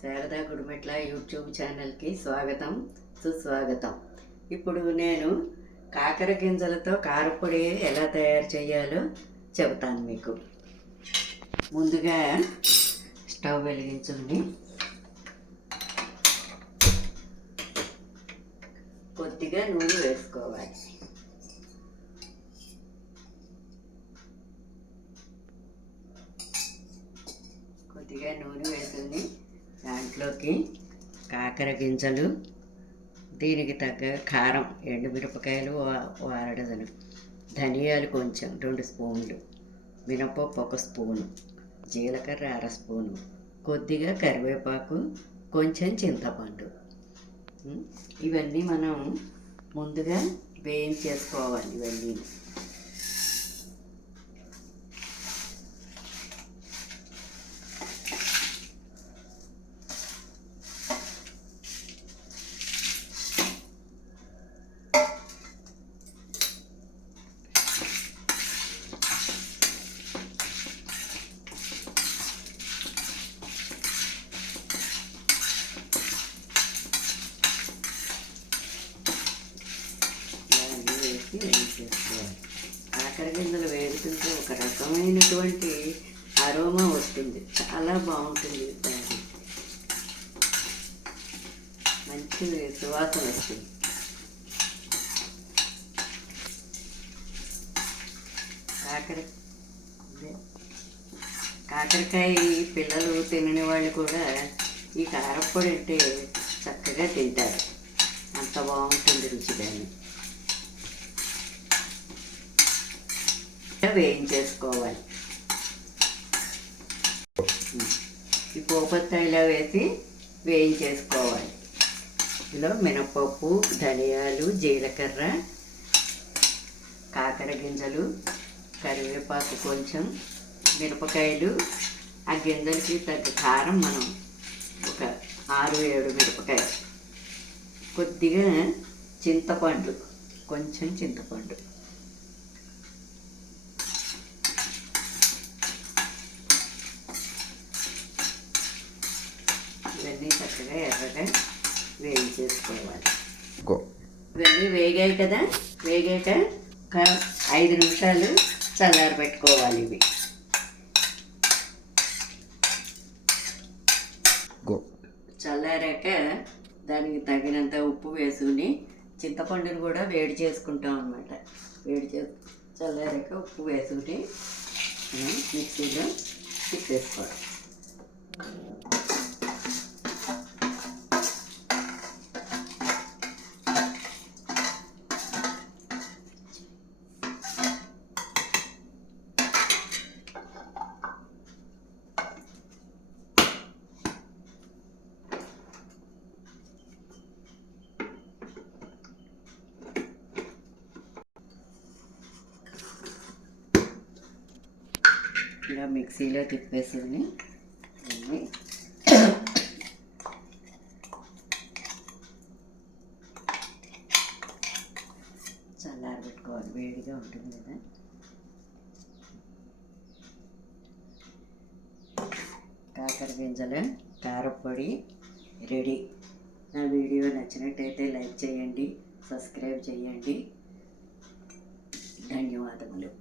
Sharada Gudimetla YouTube ఛానల్కి స్వాగతం సుస్వాగతం. ఇప్పుడు నేను కాకర గింజలతో కారపొడి ఎలా తయారు చేయాలో చెబుతాను మీకు. ముందుగా స్టవ్ వెలిగించండి. కొద్దిగా నూనె వేసుకోవాలి. కొద్దిగా నూనె వేసుకుని దాంట్లోకి కాకర గింజలు, దీనికి తగ్గ కారం, ఎండుమిరపకాయలు 1 డజను, ధనియాలు కొంచెం 2 స్పూన్లు, మినపప్పు 1 స్పూను, జీలకర్ర 1/2 స్పూను, కొద్దిగా కరివేపాకు, కొంచెం చింతపండు. ఇవన్నీ మనం ముందుగా వేయించేసుకోవాలి. ఇవన్నీ వేయించేసుకోవాలి. కాకర గింజలు వేగుతుంటే ఒక రకమైనటువంటి అరోమా వస్తుంది, చాలా బాగుంటుంది. దాని మంచి సువాసన వస్తుంది. కాకరకాయ పిల్లలు తినని వాళ్ళు కూడా ఈ కారపొడి అంటే చక్కగా తింటారు. అంత బాగుంటుంది రుచి. దాన్ని వేయించేసుకోవాలి. ఈ పోపత్తాయిలా వేసి వేయించేసుకోవాలి. ఇందులో మినపప్పు, ధనియాలు, జీలకర్ర, కాకర గింజలు, కరివేపాకు, కొంచెం మిరపకాయలు, ఆ గింజలకి తగ్గ కారం మనం ఒక 6-7 మిరపకాయలు, కొద్దిగా చింతపండు, కొంచెం చింతపండు, ఇవన్నీ చక్కగా ఎర్రగా వేయించేసుకోవాలి. ఇవన్నీ వేగాయి కదా, వేగాక ఒక 5 నిమిషాలు చల్లారబెట్టుకోవాలి. ఇవి చల్లారాక దానికి తగినంత ఉప్పు వేసుకుని చింతపండుని కూడా వేడి చేసుకుంటాం అన్నమాట. చల్లారాక ఉప్పు వేసుకుని మిక్సీలో తిప్పేసుకోవాలి. ఇలా మిక్సీలో తిప్పేసుకుని చల్లారబెట్టుకోవాలి. వేడిగా ఉంటుంది కదా. కాకర గింజల కారపొడి రెడీ. నా వీడియో నచ్చినట్టయితే లైక్ చేయండి, సబ్స్క్రైబ్ చేయండి. ధన్యవాదములు.